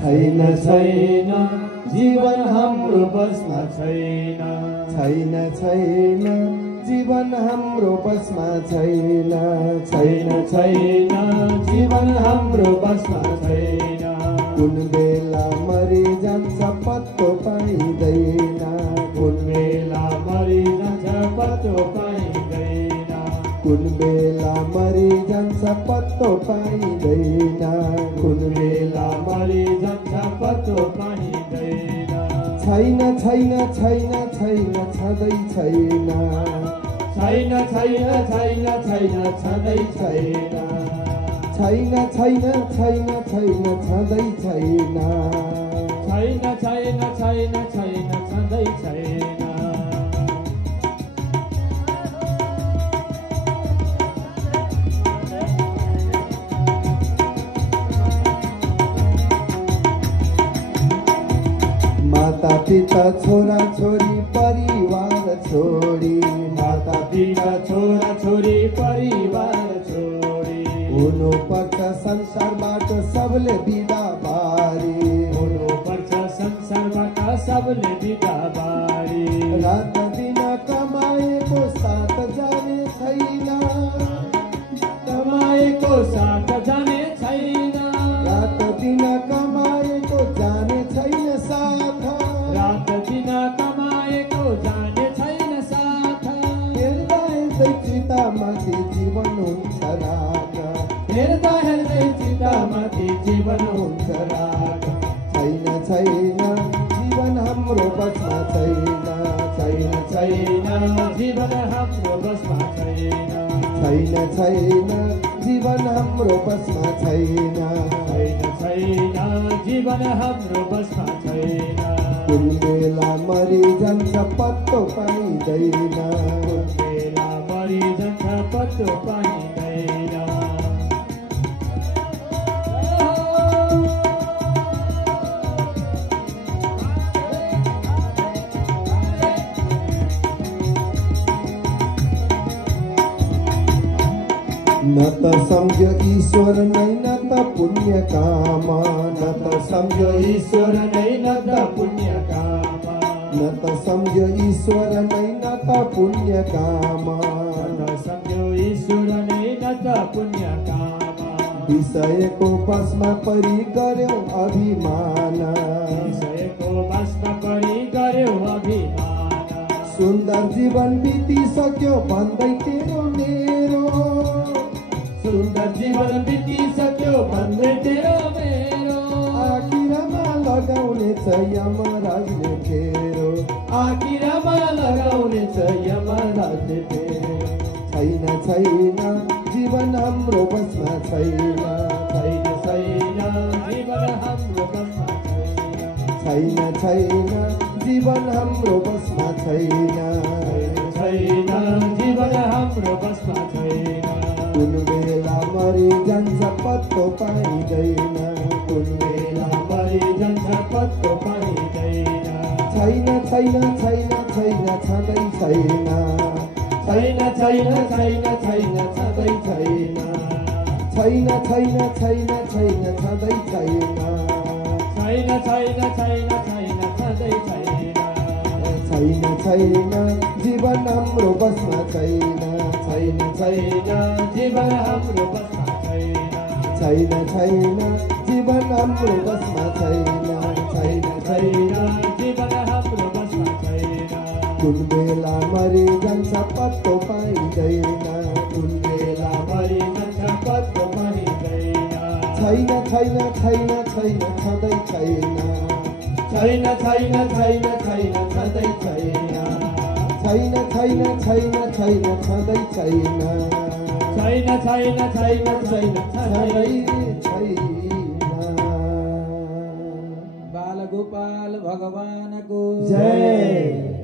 छैन छैन जीवन हाम्रो बसमा छैन छैन छैन जीवन हाम्रो बसमा छैन छैन छैन जीवन हाम्रो बसमा छैन कुन बेला मरि जान्छ पत्तो पाइँदैन कुन बेला मरि जान्छ पत्तो पाइँदैन कुन बेला मरि जान्छ पत्तो पाइँदैन कुन बेला मरि जान्छ पत्तो पाइँदैन छैन छैन छैन छैन छँदै छैन छैन छैन छैन छैन छँदै छैन छैन छैन छैन छैन छँदै छैन छैन छैन छैन छैन छँदै छैन माता पिता छोरा छोरी परिवार छोडी माता पिता छोरा छोरी परिवार छोडी हुनुपर्छ संसारबाट सबले बिदा बारी हुनुपर्छ संसारबाट सबले बिदा बारी रात दिन कमाएको साथ जाने छैन कमाएको साथ जाने छैन रात दिन कमाएको जाने छैन साथ रात दिन कमाएको जाने छैन साथ हेर्दा हेर्दै चितामाथि जीवन हुन्छ राग हेर्दा हेर्दै चितामाथि जीवन हुन्छ राग छैन छैन जीवन हाम्रो बसमा छैन छैन छैन जीवन हाम्रो बसमा छैन छैन छैन जीवन हाम्रो बसमा छैन छैन छैन जीवन हाम्रो बसमा छैन कुन बेला मरि जान्छ पत्तो पाइँदैन कुन बेला मरि जान्छ पत्तो पाइँदैन न त सम्झ्यो ईश्वर नै न त पुण्य काम न त सम्झ्यो ईश्वर नै न त पुण्य काम न त सम्झ्यो ईश्वर नै न त पुण्य काम न सम्झ्यो ईश्वर नै न त पुण्य काम विषयको बसमा परि गर्यौ अभिमान विषयको बसमा परि गर्यौ अभिमान सुन्दर जीवन बितिसक्यो भन्दै तेरो मेरो सुन्दर जीवन बितिसक्यो भन्दै तेरो मेरो आखिरमा लगाउने छ यमराजले फेरो आखिरमा लगाउने छ यमराजले फेरो छैन छैन जीवन हाम्रो बसमा छैन छैन छैन जीवन हाम्रो बसमा छैन छैन जीवन हाम्रो बसमा छैन छैन जीवन हाम्रो बसमा छैन कुन बेला मरि जान्छ पत्तो पाइँदैन कुन बेला मरि जान्छ पत्तो पाइँदैन छैन छैन छैन छैन छँदै छैन छैन छैन छैन छैन छँदै छैन छैन छैन छैन छैन छँदै छैन छैन छैन छैन छैन छँदै छैन छैन छैन जीवन हाम्रो बसमा छैन छैन छैन जीवन हाम्रो बसमा छैन छैन छैन जीवन हाम्रो बसमा छैन छैन छैन जीवन हाम्रो बसमा छैन कुन बेला मरि जान्छ पत्तो पाइँदैन कुन बेला मरि जान्छ पत्तो पाइँदैन छैन छैन छैन छैन छँदै छैन छैन छैन छैन छैन छँदै छैन छैन छैन छैन छैन छँदै छैन छैन छैन छैन छैन छँदै छैन बालगोपाल भगवानको जय।